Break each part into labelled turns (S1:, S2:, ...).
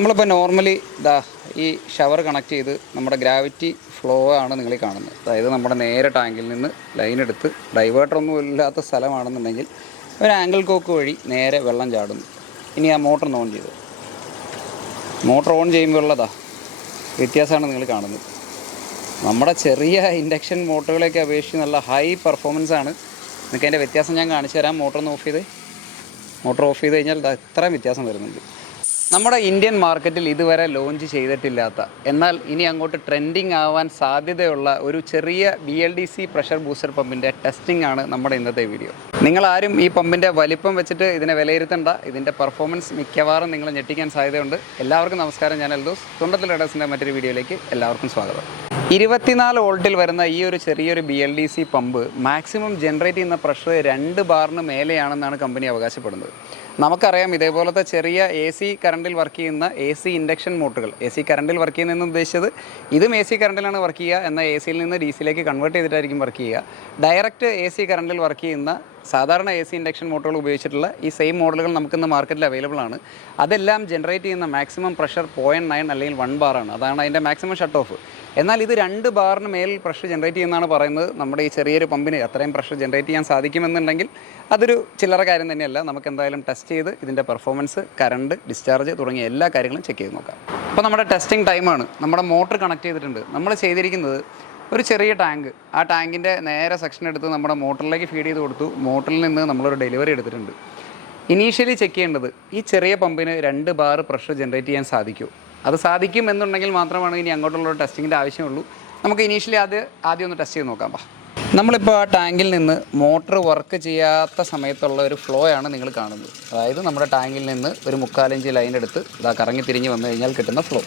S1: നമ്മളിപ്പോൾ നോർമലി ഇതാ ഈ ഷവർ കണക്ട് ചെയ്ത് നമ്മുടെ ഗ്രാവിറ്റി ഫ്ലോ ആണ് നിങ്ങൾ കാണുന്നത്. അതായത് നമ്മുടെ നേരെ ടാങ്കിൽ നിന്ന് ലൈൻ എടുത്ത് ഡൈവേർട്ടറൊന്നും ഇല്ലാത്ത സ്ഥലമാണെന്നുണ്ടെങ്കിൽ ഒരു ആംഗിൾ കോക്ക് വഴി നേരെ വെള്ളം ചാടുന്നു. ഇനി ആ മോട്ടർ ഓൺ ചെയ്തു. മോട്ടർ ഓൺ ചെയ്യുമ്പോൾ ഉള്ളതാ വ്യത്യാസമാണ് നിങ്ങൾ കാണുന്നത്. നമ്മുടെ ചെറിയ ഇൻഡക്ഷൻ മോട്ടറുകളെയൊക്കെ അപേക്ഷിച്ച് നല്ല ഹൈ പെർഫോമൻസ് ആണ്. നിങ്ങൾക്ക് അതിന്റെ വ്യത്യാസം ഞാൻ കാണിച്ചു തരാം. മോട്ടർ ഒന്ന് ഓഫ് ചെയ്ത്. മോട്ടർ ഓഫ് ചെയ്ത് കഴിഞ്ഞാൽ ദാ ഇത്രയും വ്യത്യാസം വരുന്നുണ്ട്. നമ്മുടെ ഇന്ത്യൻ മാർക്കറ്റിൽ ഇതുവരെ ലോഞ്ച് ചെയ്തിട്ടില്ലാത്ത എന്നാൽ ഇനി അങ്ങോട്ട് ട്രെൻഡിങ് ആവാൻ സാധ്യതയുള്ള ഒരു ചെറിയ B L D C pressure booster പമ്പിന്റെ testing ആണ് നമ്മുടെ ഇന്നത്തെ വീഡിയോ നിങ്ങൾ ആരും ഈ പമ്പിന്റെ വലിപ്പം വെച്ചിട്ട് ഇതിനെ വിലയിരുത്തേണ്ട. ഇതിന്റെ പെർഫോമൻസ് മിക്കവാറും നിങ്ങൾ ഞെട്ടിക്കാൻ സാധ്യതയുണ്ട്. എല്ലാവർക്കും നമസ്കാരം ഞാൻ എൽദോസ്. തുണ്ടത്തിൽ ഇടസിന്റെ മറ്റൊരു വീഡിയോയിലേക്ക് എല്ലാവർക്കും സ്വാഗതം. ഇരുപത്തിനാല് വോൾട്ടിൽ വരുന്ന ഈ ഒരു ചെറിയൊരു B L D C pump maximum generate ചെയ്യുന്ന പ്രഷർ രണ്ട് ബാറിന് മേലെയാണെന്നാണ് കമ്പനി അവകാശപ്പെടുന്നത്. നമുക്കറിയാം ഇതേപോലത്തെ ചെറിയ എ സി കറണ്ടിൽ വർക്ക് ചെയ്യുന്ന എ സി ഇൻഡക്ഷൻ മോട്ടറുകൾ എ സി കറണ്ടിൽ വർക്ക് ചെയ്യുന്നതെന്ന് ഉദ്ദേശിച്ചത് ഇതും എ സി കറണ്ടിലാണ് വർക്ക് ചെയ്യുക. എന്നാൽ എ സിയിൽ നിന്ന് ഡി സിയിലേക്ക് കൺവേർട്ട് ചെയ്തിട്ടായിരിക്കും വർക്ക് ചെയ്യുക. ഡയറക്റ്റ് എ സി കറണ്ടിൽ വർക്ക് ചെയ്യുന്ന സാധാരണ എ സി ഇൻഡക്ഷൻ മോട്ടറുകൾ ഉപയോഗിച്ചിട്ടുള്ള ഈ സെയിം മോഡലുകൾ നമുക്കിന്ന് മാർക്കറ്റിൽ അവൈലബിൾ ആണ്. അതെല്ലാം ജനറേറ്റ് ചെയ്യുന്ന മാക്സിമം പ്രഷർ പോയിന്റ് നയൻ അല്ലെങ്കിൽ വൺ ബാറാണ് അതാണ് അതിന്റെ മാക്സിമം ഷട്ട് ഓഫ് എന്നാൽ ഇത് രണ്ട് ബാറിന് മേൽ പ്രഷർ ജനറേറ്റ് ചെയ്യുന്നതാണ് പറയുന്നത്. നമ്മുടെ ഈ ചെറിയൊരു പമ്പിന് അത്രയും പ്രഷർ ജനറേറ്റ് ചെയ്യാൻ സാധിക്കുമെന്നുണ്ടെങ്കിൽ അതൊരു ചില്ലറ കാര്യം തന്നെയല്ല. നമുക്ക് എന്തായാലും ടെസ്റ്റ് ചെയ്ത് ഇതിന്റെ പെർഫോമൻസ് കറണ്ട് ഡിസ്ചാർജ് തുടങ്ങിയ എല്ലാ കാര്യങ്ങളും ചെക്ക് ചെയ്ത് നോക്കാം. അപ്പോൾ നമ്മുടെ ടെസ്റ്റിംഗ് ടൈമാണ് നമ്മുടെ മോട്ടർ കണക്ട് ചെയ്തിട്ടുണ്ട്. നമ്മൾ ചെയ്തിരിക്കുന്നത് ഒരു ചെറിയ ടാങ്ക് ആ ടാങ്കിന്റെ നേരെ സെക്ഷൻ എടുത്ത് നമ്മുടെ മോട്ടറിലേക്ക് ഫീഡ് ചെയ്ത് കൊടുത്തു. മോട്ടറിൽ നിന്ന് നമ്മളൊരു ഡെലിവറി എടുത്തിട്ടുണ്ട്. ഇനീഷ്യലി ചെക്ക് ചെയ്യേണ്ടത് ഈ ചെറിയ പമ്പിന് രണ്ട് ബാർ പ്രഷർ ജനറേറ്റ് ചെയ്യാൻ സാധിക്കുമോ അത് സാധിക്കും എന്നുണ്ടെങ്കിൽ മാത്രമാണ് ഇനി അങ്ങോട്ടുള്ള ടെസ്റ്റിങ്ങിന്റെ ആവശ്യമുള്ളൂ. നമുക്ക് ഇനീഷ്യലി അത് ആദ്യം ഒന്ന് ടെസ്റ്റ് ചെയ്ത് നോക്കാം പാ നമ്മളിപ്പോൾ ആ ടാങ്കിൽ നിന്ന് മോട്ടർ വർക്ക് ചെയ്യാത്ത സമയത്തുള്ള ഒരു ഫ്ലോ ആണ് നിങ്ങൾ കാണുന്നത്. അതായത് നമ്മുടെ ടാങ്കിൽ നിന്ന് ഒരു മുക്കാലഞ്ച് ലൈൻ എടുത്ത് ഇതാ കറങ്ങി തിരിഞ്ഞ് വന്നു കഴിഞ്ഞാൽ കിട്ടുന്ന ഫ്ലോ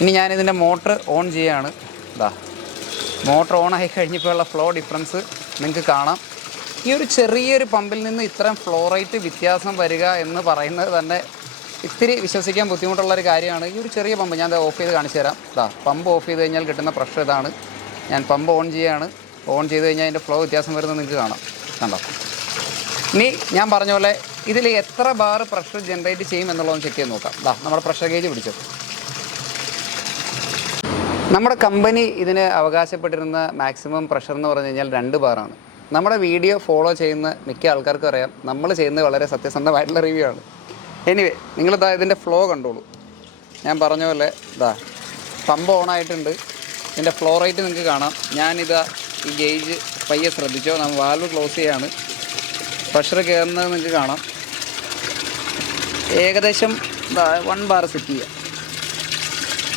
S1: ഇനി ഞാനിതിന്റെ മോട്ടർ ഓൺ ചെയ്യുകയാണ് ഇതാ മോട്ടർ ഓൺ ആയി കഴിഞ്ഞപ്പോഴുള്ള ഫ്ലോ ഡിഫറൻസ് നിങ്ങൾക്ക് കാണാം. ഈ ഒരു ചെറിയൊരു പമ്പിൽ നിന്ന് ഇത്രയും ഫ്ലോ റേറ്റ് വ്യത്യാസം വരിക എന്ന് പറയുന്നത് തന്നെ ഇത്തിരി വിശ്വസിക്കാൻ ബുദ്ധിമുട്ടുള്ള ഒരു കാര്യമാണ്. ഈ ഒരു ചെറിയ പമ്പ് ഞാൻ ഓഫ് ചെയ്ത് കാണിച്ചു തരാം. ഇതാ പമ്പ് ഓഫ് ചെയ്ത് കഴിഞ്ഞാൽ കിട്ടുന്ന പ്രഷർ ഇതാണ്. ഞാൻ പമ്പ് ഓൺ ചെയ്യുകയാണ് ഓൺ ചെയ്ത് കഴിഞ്ഞാൽ അതിന്റെ ഫ്ലോ വ്യത്യാസം വരുന്നത് നിങ്ങൾക്ക് കാണാം. കണ്ടോ? ഇനി ഞാൻ പറഞ്ഞ പോലെ ഇതിൽ എത്ര ബാർ പ്രഷർ ജനറേറ്റ് ചെയ്യും എന്നുള്ളതൊന്ന് ചെക്ക് ചെയ്ത് നോക്കാം. ഇതാ നമ്മുടെ പ്രഷർ ഗേജ് പിടിച്ചു. നമ്മുടെ കമ്പനി ഇതിന് അവകാശപ്പെട്ടിരുന്ന മാക്സിമം പ്രഷർ എന്ന് പറഞ്ഞു കഴിഞ്ഞാൽ രണ്ട് ബാറാണ് നമ്മുടെ വീഡിയോ ഫോളോ ചെയ്യുന്ന മിക്ക ആൾക്കാർക്കും അറിയാം. നമ്മൾ ചെയ്യുന്നത് വളരെ സത്യസന്ധമായിട്ടുള്ള റിവ്യൂ ആണ്. എനിവേ നിങ്ങളിതാ ഇതിന്റെ ഫ്ലോ കണ്ടോളൂ. ഞാൻ പറഞ്ഞ പോലെ ഇതാ പമ്പ് ഓൺ ആയിട്ടുണ്ട്. ഇതിന്റെ ഫ്ലോ റേറ്റ് നിങ്ങൾക്ക് കാണാം. ഞാനിതാ ഈ ഗേജ് പയ്യെ ശ്രദ്ധിച്ചോ? നമ്മൾ വാൽവ് ക്ലോസ് ചെയ്യാണ്. പ്രഷർ കയറുന്നത് നിങ്ങൾക്ക് കാണാം. ഏകദേശം വൺ ബാർ സെറ്റ് ചെയ്യുക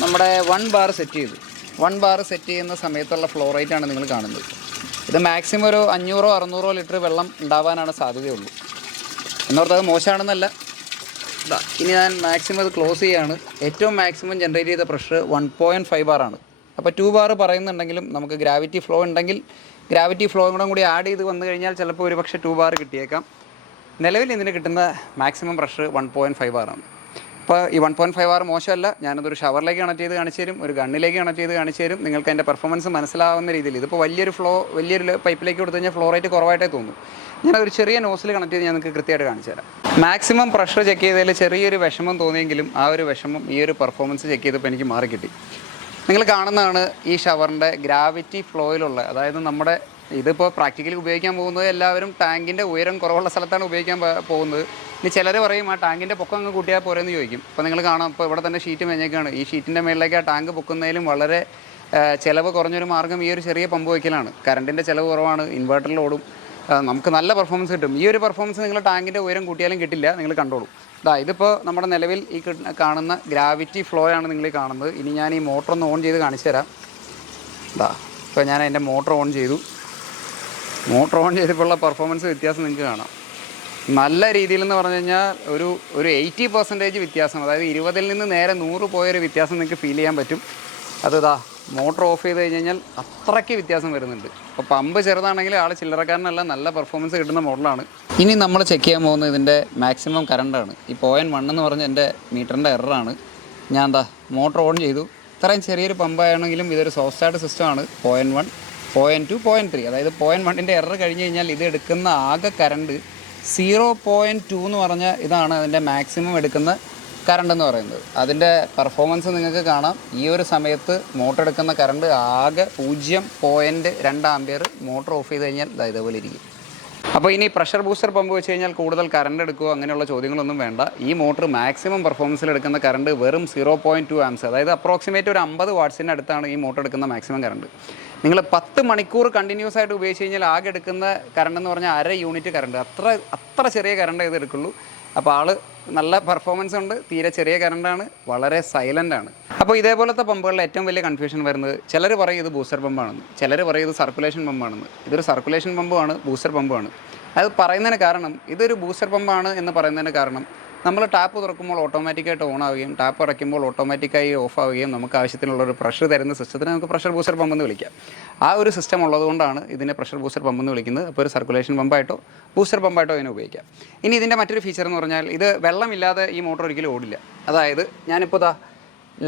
S1: നമ്മുടെ വൺ ബാർ സെറ്റ് ചെയ്തു. വൺ ബാർ സെറ്റ് ചെയ്യുന്ന സമയത്തുള്ള ഫ്ലോ റേറ്റ് ആണ് നിങ്ങൾ കാണുന്നത്. ഇത് മാക്സിമം ഒരു അഞ്ഞൂറോ അറുന്നൂറോ ലിറ്റർ വെള്ളം ഉണ്ടാവാനാണ് സാധ്യതയുള്ളൂ. എന്നോർത്തത് മോശമാണെന്നല്ല. ഇനി ഞാൻ മാക്സിമം അത് ക്ലോസ് ചെയ്യാണ്. ഏറ്റവും മാക്സിമം ജനറേറ്റ് ചെയ്ത പ്രഷർ വൺ പോയിന്റ് ഫൈവ് ബാറാണ് അപ്പോൾ ടു ബാർ പറയുന്നുണ്ടെങ്കിലും നമുക്ക് ഗ്രാവിറ്റി ഫ്ലോ ഉണ്ടെങ്കിൽ ഗ്രാവിറ്റി ഫ്ലോ കൂടെ കൂടി ആഡ് ചെയ്ത് വന്നു കഴിഞ്ഞാൽ ചിലപ്പോൾ ഒരു പക്ഷേ ടു ബാർ കിട്ടിയേക്കാം. നിലവിൽ ഇതിന് കിട്ടുന്ന maximum pressure one point five ബാറാണ് അപ്പോൾ ഈ വൺ പോയിന്റ് ഫൈവ് ആർ മോശമല്ല. ഞാനതൊരു ഷവറിലേക്ക് കണക്ട് ചെയ്ത് കാണിച്ചു തരും ഒരു ഗണ്ണിലേക്ക് കണക്ട് ചെയ്ത് കാണിച്ചു തരും. നിങ്ങൾക്ക് അതിന്റെ പെർഫോമൻസ് മനസ്സിലാവുന്ന രീതിയിൽ ഇതിപ്പോൾ വലിയൊരു ഫ്ലോ വലിയൊരു പൈപ്പിലേക്ക് കൊടുത്തു കഴിഞ്ഞാൽ ഫ്ലോ റേറ്റ് കുറവായിട്ടേ തോന്നും. ഞാനൊരു ചെറിയ നോസിൽ കണക്ട് ചെയ്ത് ഞാൻ നിങ്ങൾക്ക് കൃത്യമായിട്ട് കാണിച്ചു തരാം. മാക്സിമം പ്രഷർ ചെക്ക് ചെയ്തതിൽ ചെറിയൊരു വിഷമം തോന്നിയെങ്കിലും ആ ഒരു വിഷമം ഈ ഒരു പെർഫോമൻസ് ചെക്ക് ചെയ്തപ്പോൾ എനിക്ക് മാറി കിട്ടി നിങ്ങൾ കാണുന്നതാണ് ഈ ഷവറിന്റെ ഗ്രാവിറ്റി ഫ്ലോയിലുള്ള അതായത് നമ്മുടെ ഇതിപ്പോൾ പ്രാക്ടിക്കലി ഉപയോഗിക്കാൻ പോകുന്നത് എല്ലാവരും ടാങ്കിന്റെ ഉയരം കുറവുള്ള സ്ഥലത്താണ് ഉപയോഗിക്കാൻ പോകുന്നത്. ഇനി ചിലർ പറയും ആ ടാങ്കിന്റെ പൊക്കം അങ്ങ് കൂട്ടിയാൽ പോരെന്ന് ചോദിക്കും. അപ്പോൾ നിങ്ങൾ കാണാം ഇപ്പോൾ ഇവിടെ തന്നെ ഷീറ്റ് മേഞ്ഞേക്കാണ്. ഈ ഷീറ്റിന്റെ മേളിലേക്ക് ആ ടാങ്ക് പൊക്കുന്നതിലും വളരെ ചിലവ് കുറഞ്ഞൊരു മാർഗം ഈ ഒരു ചെറിയ പമ്പ് വയ്ക്കലാണ്. കറണ്ടിന്റെ ചിലവ് കുറവാണ് ഇൻവെർട്ടറിൽ ഓടും നമുക്ക് നല്ല പെർഫോമൻസ് കിട്ടും. ഈ ഒരു പെർഫോമൻസ് നിങ്ങൾ ടാങ്കിന്റെ ഉയരം കൂട്ടിയാലും കിട്ടില്ല നിങ്ങൾ കണ്ടോളൂ. ഇതാ ഇതിപ്പോൾ നമ്മുടെ നിലവിൽ ഈ കാണുന്ന ഗ്രാവിറ്റി ഫ്ലോ ആണ് നിങ്ങൾ കാണുന്നത്. ഇനി ഞാൻ ഈ മോട്ടർ ഒന്ന് ഓൺ ചെയ്ത് കാണിച്ചു തരാം. ഇതാ ഇപ്പോൾ ഞാൻ എന്റെ മോട്ടർ ഓൺ ചെയ്തു. മോട്ടർ ഓൺ ചെയ്തപ്പോഴുള്ള പെർഫോമൻസ് വ്യത്യാസം നിങ്ങൾക്ക് കാണാം. നല്ല രീതിയിലെന്ന് പറഞ്ഞു കഴിഞ്ഞാൽ ഒരു ഒരു എയ്റ്റി പെർസെന്റേജ് വ്യത്യാസം അതായത് ഇരുപതിൽ നിന്ന് നേരെ നൂറ് പോയൊരു വ്യത്യാസം നിങ്ങൾക്ക് ഫീൽ ചെയ്യാൻ പറ്റും. അത് ഇതാ മോട്ടർ ഓഫ് ചെയ്ത് കഴിഞ്ഞ് കഴിഞ്ഞാൽ അത്രയ്ക്ക് വ്യത്യാസം വരുന്നുണ്ട്. അപ്പോൾ പമ്പ് ചെറുതാണെങ്കിൽ ആൾ ചില്ലറക്കാരനല്ല നല്ല പെർഫോമൻസ് കിട്ടുന്ന മോഡലാണ്. ഇനി നമ്മൾ ചെക്ക് ചെയ്യാൻ പോകുന്നത് ഇതിന്റെ മാക്സിമം കറണ്ടാണ് ഈ പോയിന്റ് വൺ എന്ന് പറഞ്ഞ എന്റെ മീറ്ററിന്റെ എററാണ് ഞാൻ എന്താ മോട്ടർ ഓൺ ചെയ്തു. ഇത്രയും ചെറിയൊരു പമ്പായാണെങ്കിലും ഇതൊരു സോഫ്റ്റ് സ്റ്റാർട്ട് സിസ്റ്റമാണ് point one point two point three അതായത് പോയിന്റ് വണ്ണിന്റെ എറർ കഴിഞ്ഞ് കഴിഞ്ഞാൽ ഇത് എടുക്കുന്ന ആകെ കറണ്ട് സീറോ പോയിന്റ് ടു എന്ന് പറഞ്ഞ ഇതാണ് അതിന്റെ മാക്സിമം എടുക്കുന്ന കറണ്ട് എന്ന് പറയുന്നത്. അതിന്റെ പെർഫോമൻസ് നിങ്ങൾക്ക് കാണാം. ഈ ഒരു സമയത്ത് മോട്ടർ എടുക്കുന്ന കറണ്ട് ആകെ പൂജ്യം പോയിന്റ് രണ്ട് ആംബിയർ മോട്ടർ ഓഫ് ചെയ്ത് കഴിഞ്ഞാൽ ഇതാ ഇതേപോലെ ഇരിക്കും. അപ്പോൾ ഇനി പ്രഷർ ബൂസ്റ്റർ പമ്പ് വെച്ച് കഴിഞ്ഞാൽ കൂടുതൽ കറണ്ട് എടുക്കുമോ അങ്ങനെയുള്ള ചോദ്യങ്ങളൊന്നും വേണ്ട. ഈ മോട്ടർ മാക്സിമം പെർഫോമൻസിൽ എടുക്കുന്ന കറണ്ട് വെറും സീറോ പോയിന്റ് ടു ആംസ് അതായത് അപ്രോക്സിമേറ്റ് ഒരു അമ്പത് വാട്ട്സിന്റെ അടുത്താണ് ഈ മോട്ടർ എടുക്കുന്ന മാക്സിമം കറണ്ട് നിങ്ങൾ പത്ത് മണിക്കൂർ കണ്ടിന്യൂസ് ആയിട്ട് ഉപയോഗിച്ച് കഴിഞ്ഞാൽ ആകെ എടുക്കുന്ന കറണ്ട് എന്ന് പറഞ്ഞാൽ അര യൂണിറ്റ് കറണ്ട് അത്ര അത്ര ചെറിയ കറണ്ട് ഇത് എടുക്കുള്ളൂ. അപ്പോൾ ആൾ നല്ല പെർഫോമൻസ് ഉണ്ട് തീരെ ചെറിയ കറണ്ടാണ് വളരെ സൈലന്റ് ആണ്. അപ്പോൾ ഇതേപോലത്തെ പമ്പുകളിൽ ഏറ്റവും വലിയ കൺഫ്യൂഷൻ വരുന്നത് ചിലർ പറയും ഇത് ബൂസ്റ്റർ പമ്പാണെന്ന് ചിലർ പറയും ഇത് സർക്കുലേഷൻ പമ്പാണെന്ന് ഇതൊരു സർക്കുലേഷൻ പമ്പുമാണ് ബൂസ്റ്റർ പമ്പുമാണ് അത് പറയുന്നതിന് കാരണം ഇതൊരു ബൂസ്റ്റർ പമ്പാണ് എന്ന് പറയുന്നതിന് കാരണം നമ്മൾ ടാപ്പ് തുറക്കുമ്പോൾ ഓട്ടോമാറ്റിക്കായിട്ട് ഓൺ ആവുകയും ടാപ്പ് അടയ്ക്കുമ്പോൾ ഓട്ടോമാറ്റിക്കായി ഓഫ് ആവുകയും നമുക്ക് ആവശ്യത്തിനുള്ള ഒരു പ്രഷർ തരുന്ന സിസ്റ്റത്തിന് നമുക്ക് പ്രഷർ ബൂസ്റ്റർ പമ്പ് എന്ന് വിളിക്കാം. ആ ഒരു സിസ്റ്റം ഉള്ളതുകൊണ്ടാണ് ഇതിനെ പ്രഷർ ബൂസ്റ്റർ പമ്പ് എന്ന് വിളിക്കുന്നത്. അപ്പോൾ ഒരു സർക്കുലേഷൻ പമ്പായിട്ടോ ബൂസ്റ്റർ പമ്പായിട്ടോ അതിനെ ഉപയോഗിക്കാം. ഇനി ഇതിന്റെ മറ്റൊരു ഫീച്ചർ എന്ന് പറഞ്ഞാൽ ഇത് വെള്ളമില്ലാതെ ഈ മോട്ടോർ ഒരിക്കലും ഓടില്ല. അതായത് ഞാനിപ്പോൾ ദാ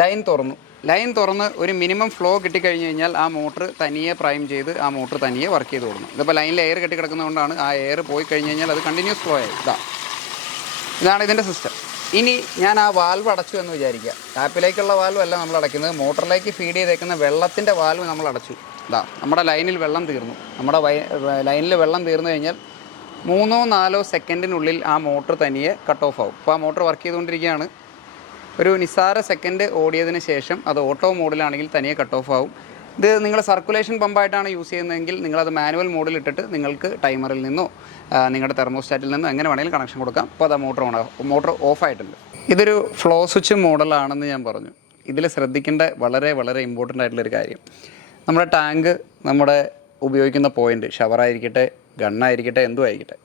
S1: ലൈൻ തുറന്നു. ലൈൻ തുറന്ന് ഒരു മിനിമം ഫ്ലോ കിട്ടിക്കഴിഞ്ഞ് കഴിഞ്ഞാൽ ആ മോട്ടർ തനിയെ പ്രൈം ചെയ്ത് ആ മോട്ടർ തനിയെ വർക്ക് ചെയ്ത് കൊടുക്കണം ഇതിപ്പോൾ ലൈനിൽ എയർ കെട്ടി കിടക്കുന്നതുകൊണ്ടാണ് ആ എയർ പോയി കഴിഞ്ഞ് കഴിഞ്ഞാൽ അത് കണ്ടിന്യൂസ് ഫ്ലോ ആയി. ഇതാ ഇതാണ് ഇതിന്റെ സിസ്റ്റം ഇനി ഞാൻ ആ വാൽവ് അടച്ചു എന്ന് വിചാരിക്കുക. ടാപ്പിലേക്കുള്ള വാൽവ് അല്ല നമ്മൾ അടയ്ക്കുന്നത്. മോട്ടറിലേക്ക് ഫീഡ് ചെയ്തേക്കുന്ന വെള്ളത്തിന്റെ വാൽവ് നമ്മൾ അടച്ചു. ഇതാ നമ്മുടെ ലൈനിൽ വെള്ളം തീർന്നു. നമ്മുടെ ലൈനിൽ വെള്ളം തീർന്നു കഴിഞ്ഞാൽ മൂന്നോ നാലോ സെക്കൻഡിനുള്ളിൽ ആ മോട്ടർ തനിയെ കട്ട് ഓഫ് ആവും. അപ്പോൾ ആ മോട്ടർ വർക്ക് ചെയ്തുകൊണ്ടിരിക്കുകയാണ്. ഒരു നിസ്സാര സെക്കൻഡ് ഓടിയതിന് ശേഷം അത് ഓട്ടോ മോഡിലാണെങ്കിൽ തനിയെ കട്ട് ഓഫ് ആവും. ഇത് നിങ്ങൾ സർക്കുലേഷൻ പമ്പായിട്ടാണ് യൂസ് ചെയ്യുന്നതെങ്കിൽ നിങ്ങളത് മാനുവൽ മോഡിൽ ഇട്ടിട്ട് നിങ്ങൾക്ക് ടൈമറിൽ നിന്നോ നിങ്ങളുടെ തെർമോസ്റ്റാറ്റിൽ നിന്നോ എങ്ങനെ വേണമെങ്കിലും കണക്ഷൻ കൊടുക്കാം. അപ്പോൾ അത് മോട്ടർ ഓൺ മോട്ടർ ഓഫ് ആയിട്ടുണ്ട്. ഇതൊരു ഫ്ലോ സ്വിച്ച് മോഡലാണെന്ന് ഞാൻ പറഞ്ഞു. ഇതിൽ ശ്രദ്ധിക്കേണ്ട വളരെ വളരെ ഇമ്പോർട്ടന്റ് ആയിട്ടുള്ളൊരു കാര്യം. നമ്മുടെ ടാങ്ക് നമ്മുടെ ഉപയോഗിക്കുന്ന പോയിന്റ് ഷവറായിരിക്കട്ടെ ഗണ്ണായിരിക്കട്ടെ എന്തും ആയിരിക്കട്ടെ.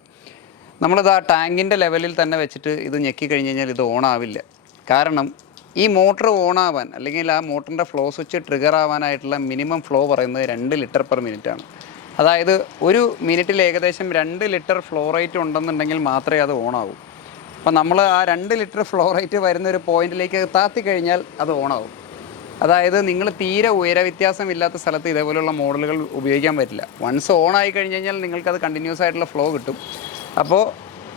S1: നമ്മളിത് ആ ടാങ്കിന്റെ ലെവലിൽ തന്നെ വെച്ചിട്ട് ഇത് ഞെക്കി കഴിഞ്ഞ് കഴിഞ്ഞാൽ ഇത് ഓൺ ആവില്ല. കാരണം ഈ മോട്ടർ ഓൺ ആവാൻ അല്ലെങ്കിൽ ആ മോട്ടറിന്റെ ഫ്ലോ സ്വിച്ച് ട്രിഗർ ആവാനായിട്ടുള്ള മിനിമം ഫ്ലോ പറയുന്നത് രണ്ട് ലിറ്റർ പെർ മിനിറ്റ് ആണ്. അതായത് ഒരു മിനിറ്റിൽ ഏകദേശം രണ്ട് ലിറ്റർ ഫ്ലോ റേറ്റ് ഉണ്ടെന്നുണ്ടെങ്കിൽ മാത്രമേ അത് ഓൺ ആവൂ അപ്പം നമ്മൾ ആ രണ്ട് ലിറ്റർ ഫ്ലോ റേറ്റ് വരുന്ന ഒരു പോയിന്റിലേക്ക് താത്തി കഴിഞ്ഞാൽ അത് ഓൺ ആവും അതായത് നിങ്ങൾ തീരെ ഉയര വ്യത്യാസമില്ലാത്ത സ്ഥലത്ത് ഇതേപോലെയുള്ള മോഡലുകൾ ഉപയോഗിക്കാൻ പറ്റില്ല. വൺസ് ഓൺ ആയി കഴിഞ്ഞ് കഴിഞ്ഞാൽ നിങ്ങൾക്കത് കണ്ടിന്യൂസ് ആയിട്ടുള്ള ഫ്ലോ കിട്ടും. അപ്പോൾ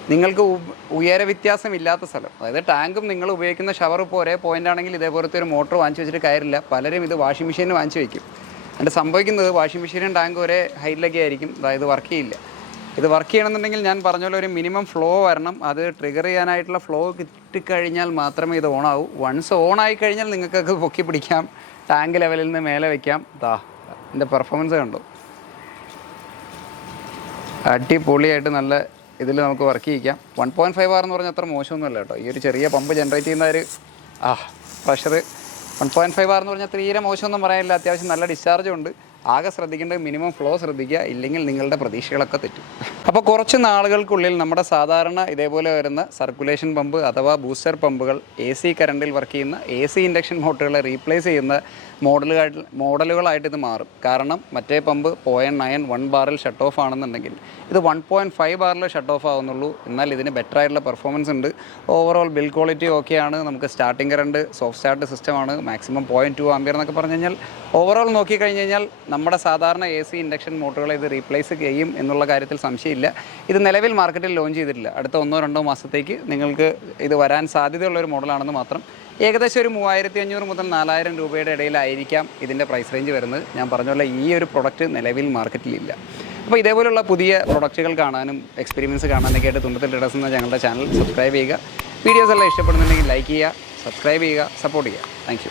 S1: നിങ്ങൾക്ക് ഉയര വ്യത്യാസമില്ലാത്ത സ്ഥലം. അതായത് ടാങ്കും നിങ്ങൾ ഉപയോഗിക്കുന്ന ഷവർ ഇപ്പോൾ ഒരേ പോയിന്റ് ആണെങ്കിൽ ഇതേപോലത്തെ ഒരു മോട്ടോർ വാങ്ങിച്ചു വെച്ചിട്ട് കയറില്ല പലരും ഇത് വാഷിംഗ് മെഷീനിൽ വാങ്ങിച്ചു വയ്ക്കും എന്നിട്ട് സംഭവിക്കുന്നത് വാഷിംഗ് മെഷീനും ടാങ്കും ഒരേ ഹൈറ്റിലൊക്കെ ആയിരിക്കും. അതായത് വർക്ക് ചെയ്യില്ല. ഇത് വർക്ക് ചെയ്യണമെന്നുണ്ടെങ്കിൽ ഞാൻ പറഞ്ഞ പോലെ ഒരു മിനിമം ഫ്ലോ വരണം. അത് ട്രിഗർ ചെയ്യാനായിട്ടുള്ള ഫ്ലോ കിട്ടിക്കഴിഞ്ഞാൽ മാത്രമേ ഇത് ഓൺ ആവൂ. വൺസ് ഓൺ ആയി കഴിഞ്ഞാൽ നിങ്ങൾക്കൊക്കെ പൊക്കി പിടിക്കാം. ടാങ്ക് ലെവലിൽ നിന്ന് മേലെ വയ്ക്കാം ദാ എന്റെ പെർഫോമൻസ് കണ്ടു. അടിപൊളിയായിട്ട് നല്ല ഇതിൽ നമുക്ക് വർക്ക് ചെയ്യിക്കാം. വൺ പോയിന്റ് ഫൈവ് ആർ എന്ന് പറഞ്ഞാൽ അത്ര മോശമൊന്നുമല്ല കേട്ടോ. ഈ ഒരു ചെറിയ പമ്പ് ജനറേറ്റ് ചെയ്യുന്ന ഒരു ആ pressure one point five R എന്ന് പറഞ്ഞാൽ തീരെ മോശമൊന്നും പറയാനില്ല. അത്യാവശ്യം നല്ല ഡിസ്ചാർജും ഉണ്ട്. ആകെ ശ്രദ്ധിക്കേണ്ടത് മിനിമം ഫ്ലോ ശ്രദ്ധിക്കുക ഇല്ലെങ്കിൽ നിങ്ങളുടെ പ്രതീക്ഷകളൊക്കെ തെറ്റും. അപ്പോൾ കുറച്ച് നാളുകൾക്കുള്ളിൽ നമ്മുടെ സാധാരണ ഇതേപോലെ വരുന്ന സർക്കുലേഷൻ പമ്പ് അഥവാ ബൂസ്റ്റർ പമ്പുകൾ എ സി കറണ്ടിൽ വർക്ക് ചെയ്യുന്ന എ സി ഇൻഡക്ഷൻ മോട്ടറുകളെ റീപ്ലേസ് ചെയ്യുന്ന മോഡലുകൾ മോഡലുകളായിട്ട് ഇത് മാറും. കാരണം മറ്റേ പമ്പ് പോയിന്റ് നയൻ വൺ ബാറിൽ ഷട്ട് ഓഫ് ആണെന്നുണ്ടെങ്കിൽ ഇത് വൺ പോയിന്റ് ഫൈവ് ബാറിൽ ഷട്ട് ഓഫ് ആവുന്നുള്ളൂ. എന്നാൽ ഇതിന് ബെറ്റർ ആയിട്ടുള്ള പെർഫോമൻസ് ഉണ്ട്. ഓവറോൾ ബിൽ ക്വാളിറ്റി ഓക്കെയാണ് നമുക്ക് സ്റ്റാർട്ടിംഗ് കറണ്ട് സോഫ്റ്റ് സ്റ്റാർട്ട് സിസ്റ്റമാണ് മാക്സിമം പോയിന്റ് ടു ആംബിയർ എന്നൊക്കെ പറഞ്ഞു കഴിഞ്ഞാൽ ഓവറോൾ നോക്കിക്കഴിഞ്ഞ് കഴിഞ്ഞാൽ നമ്മുടെ സാധാരണ എ സി ഇൻഡക്ഷൻ മോട്ടറുകളെ ഇത് റീപ്ലേസ് ചെയ്യും എന്നുള്ള കാര്യത്തിൽ സംശയമില്ല. ഇത് നിലവിൽ മാർക്കറ്റിൽ ലോഞ്ച് ചെയ്തിട്ടില്ല. അടുത്ത ഒന്നോ രണ്ടോ മാസത്തേക്ക് നിങ്ങൾക്ക് ഇത് വരാൻ സാധ്യതയുള്ള ഒരു മോഡലാണെന്ന് മാത്രം. ഏകദേശം ഒരു മൂവായിരത്തി അഞ്ഞൂറ് മുതൽ നാലായിരം രൂപയുടെ ഇടയിലായിരിക്കാം ഇതിന്റെ പ്രൈസ് റേഞ്ച് വരുന്നത്. ഞാൻ പറഞ്ഞ പോലെ ഈ ഒരു പ്രൊഡക്റ്റ് നിലവിൽ മാർക്കറ്റിലില്ല അപ്പോൾ ഇതേപോലുള്ള പുതിയ പ്രൊഡക്റ്റുകൾ കാണാനും എക്സ്പീരിയൻസ് കാണാനൊക്കെ ആയിട്ട് തുണ്ടത്തിൽ ഇടസ് എന്ന ഞങ്ങളുടെ ചാനൽ സബ്സ്ക്രൈബ് ചെയ്യുക. വീഡിയോസ് എല്ലാം ഇഷ്ടപ്പെടുന്നുണ്ടെങ്കിൽ ലൈക്ക് ചെയ്യുക സബ്സ്ക്രൈബ് ചെയ്യുക സപ്പോർട്ട് ചെയ്യുക. താങ്ക്